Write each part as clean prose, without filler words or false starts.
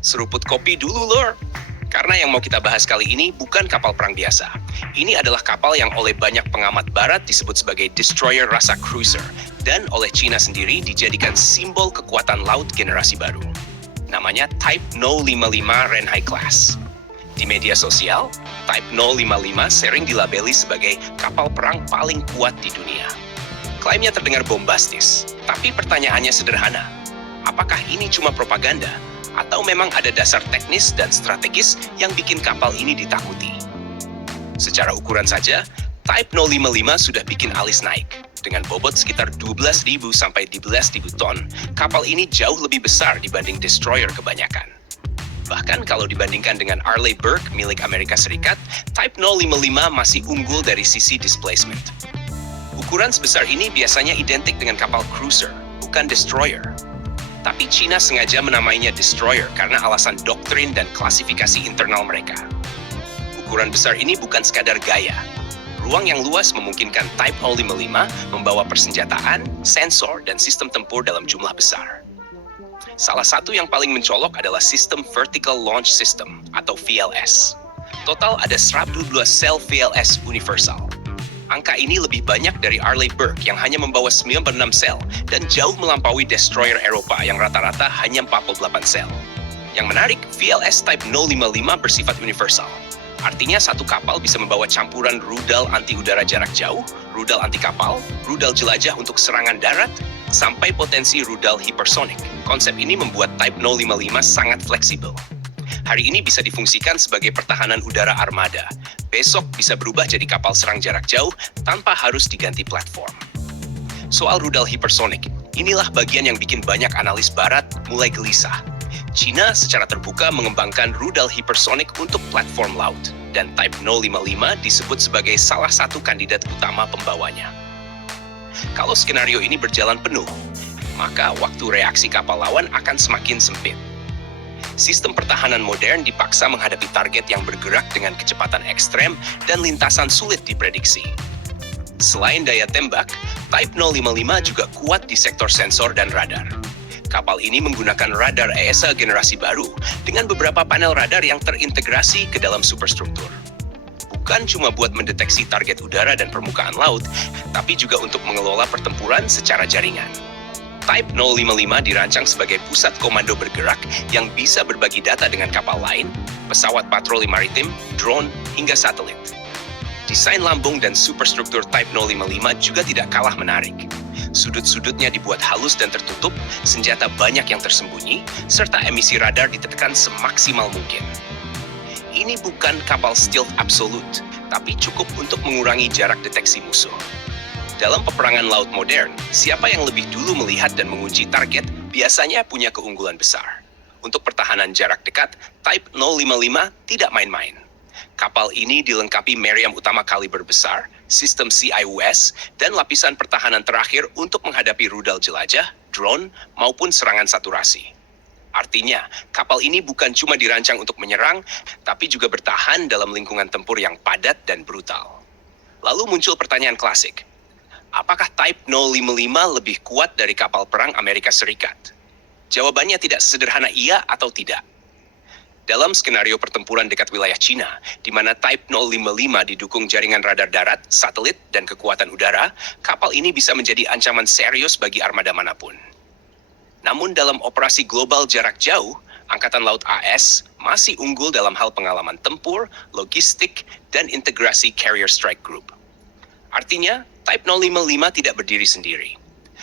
Seruput kopi dulu, Lur. Karena yang mau kita bahas kali ini bukan kapal perang biasa. Ini adalah kapal yang oleh banyak pengamat barat disebut sebagai destroyer rasa cruiser, dan oleh China sendiri dijadikan simbol kekuatan laut generasi baru. Namanya Type 055 Renhai Class. Di media sosial, Type 055 sering dilabeli sebagai kapal perang paling kuat di dunia. Klaimnya terdengar bombastis, tapi pertanyaannya sederhana. Apakah ini cuma propaganda? Atau memang ada dasar teknis dan strategis yang bikin kapal ini ditakuti? Secara ukuran saja, Type 055 sudah bikin alis naik. Dengan bobot sekitar 12.000 sampai 11.000 ton, kapal ini jauh lebih besar dibanding destroyer kebanyakan. Bahkan kalau dibandingkan dengan Arleigh Burke milik Amerika Serikat, Type 055 masih unggul dari sisi displacement. Ukuran sebesar ini biasanya identik dengan kapal cruiser, bukan destroyer. Tapi China sengaja menamainya destroyer karena alasan doktrin dan klasifikasi internal mereka. Ukuran besar ini bukan sekadar gaya. Ruang yang luas memungkinkan Type 055 membawa persenjataan, sensor, dan sistem tempur dalam jumlah besar. Salah satu yang paling mencolok adalah sistem Vertical Launch System atau VLS. Total ada 112 sel VLS universal. Angka ini lebih banyak dari Arleigh Burke yang hanya membawa 96 sel dan jauh melampaui destroyer Eropa yang rata-rata hanya 48 sel. Yang menarik, VLS Type 055 bersifat universal. Artinya satu kapal bisa membawa campuran rudal anti-udara jarak jauh, rudal anti-kapal, rudal jelajah untuk serangan darat, sampai potensi rudal hypersonic. Konsep ini membuat Type 055 sangat fleksibel. Hari ini bisa difungsikan sebagai pertahanan udara armada. Besok bisa berubah jadi kapal serang jarak jauh tanpa harus diganti platform. Soal rudal hypersonic, inilah bagian yang bikin banyak analis barat mulai gelisah. China secara terbuka mengembangkan rudal hypersonic untuk platform laut, dan Type 055 disebut sebagai salah satu kandidat utama pembawanya. Kalau skenario ini berjalan penuh, maka waktu reaksi kapal lawan akan semakin sempit. Sistem pertahanan modern dipaksa menghadapi target yang bergerak dengan kecepatan ekstrem dan lintasan sulit diprediksi. Selain daya tembak, Type 055 juga kuat di sektor sensor dan radar. Kapal ini menggunakan radar ESA generasi baru dengan beberapa panel radar yang terintegrasi ke dalam superstruktur. Bukan cuma buat mendeteksi target udara dan permukaan laut, tapi juga untuk mengelola pertempuran secara jaringan. Type 055 dirancang sebagai pusat komando bergerak yang bisa berbagi data dengan kapal lain, pesawat patroli maritim, drone, hingga satelit. Desain lambung dan superstruktur Type 055 juga tidak kalah menarik. Sudut-sudutnya dibuat halus dan tertutup, senjata banyak yang tersembunyi, serta emisi radar ditekan semaksimal mungkin. Ini bukan kapal stealth absolut, tapi cukup untuk mengurangi jarak deteksi musuh. Dalam peperangan laut modern, siapa yang lebih dulu melihat dan mengunci target biasanya punya keunggulan besar. Untuk pertahanan jarak dekat, Type 055 tidak main-main. Kapal ini dilengkapi meriam utama kaliber besar, sistem CIUS, dan lapisan pertahanan terakhir untuk menghadapi rudal jelajah, drone, maupun serangan saturasi. Artinya, kapal ini bukan cuma dirancang untuk menyerang, tapi juga bertahan dalam lingkungan tempur yang padat dan brutal. Lalu muncul pertanyaan klasik. Apakah Type 055 lebih kuat dari kapal perang Amerika Serikat? Jawabannya tidak sesederhana iya atau tidak. Dalam skenario pertempuran dekat wilayah China, di mana Type 055 didukung jaringan radar darat, satelit, dan kekuatan udara, kapal ini bisa menjadi ancaman serius bagi armada manapun. Namun dalam operasi global jarak jauh, Angkatan Laut AS masih unggul dalam hal pengalaman tempur, logistik, dan integrasi Carrier Strike Group. Artinya, Type 055 tidak berdiri sendiri.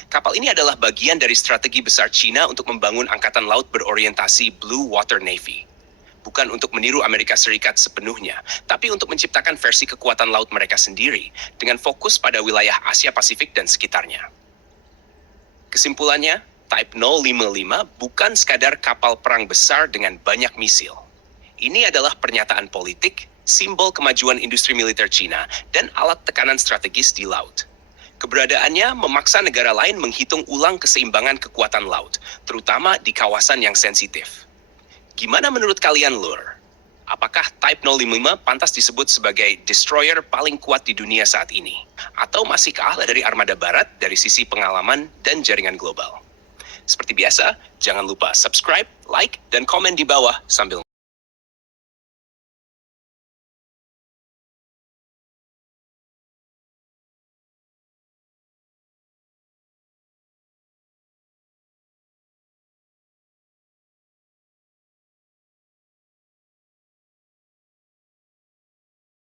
Kapal ini adalah bagian dari strategi besar China untuk membangun angkatan laut berorientasi Blue Water Navy. Bukan untuk meniru Amerika Serikat sepenuhnya, tapi untuk menciptakan versi kekuatan laut mereka sendiri dengan fokus pada wilayah Asia Pasifik dan sekitarnya. Kesimpulannya, Type 055 bukan sekadar kapal perang besar dengan banyak misil. Ini adalah pernyataan politik, simbol kemajuan industri militer China, dan alat tekanan strategis di laut. Keberadaannya memaksa negara lain menghitung ulang keseimbangan kekuatan laut, terutama di kawasan yang sensitif. Gimana menurut kalian, Lur? Apakah Type 055 pantas disebut sebagai destroyer paling kuat di dunia saat ini? Atau masih kalah dari armada barat dari sisi pengalaman dan jaringan global? Seperti biasa, jangan lupa subscribe, like, dan komen di bawah sambil